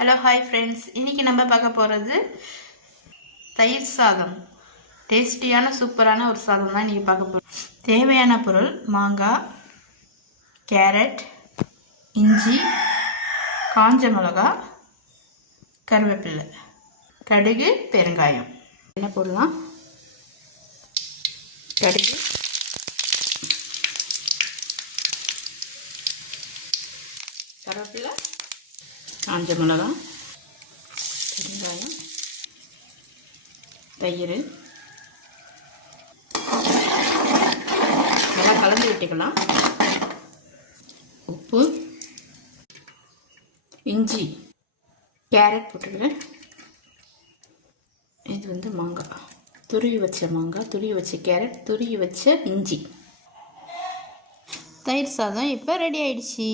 Hello hi friends, இன்றைக்கி நம்ம பார்க்க போகிறது தயிர் சாதம். டேஸ்டியான சூப்பரான ஒரு சாதம் தான் இன்றைக்கி பார்க்க போகிறோம். தேவையான பொருள் மாங்காய், கேரட், இஞ்சி, காஞ்ச மிளகா, கருவேப்பிலை, கடுகு, பெருங்காயம். என்ன போடலாம்? கடுகு, கருவேப்பிலை, காஞ்ச மிளகா, பெருங்காயம், தயிர் நல்லா கலந்து விட்டுக்கலாம். உப்பு, இஞ்சி, கேரட் போட்டுக்கிறேன். இது மாங்காய், துருவி வச்ச மாங்காய், துருவி வச்ச கேரட், துருவி வச்ச இஞ்சி. தயிர் சாதம் இப்போ ரெடி ஆயிடுச்சு.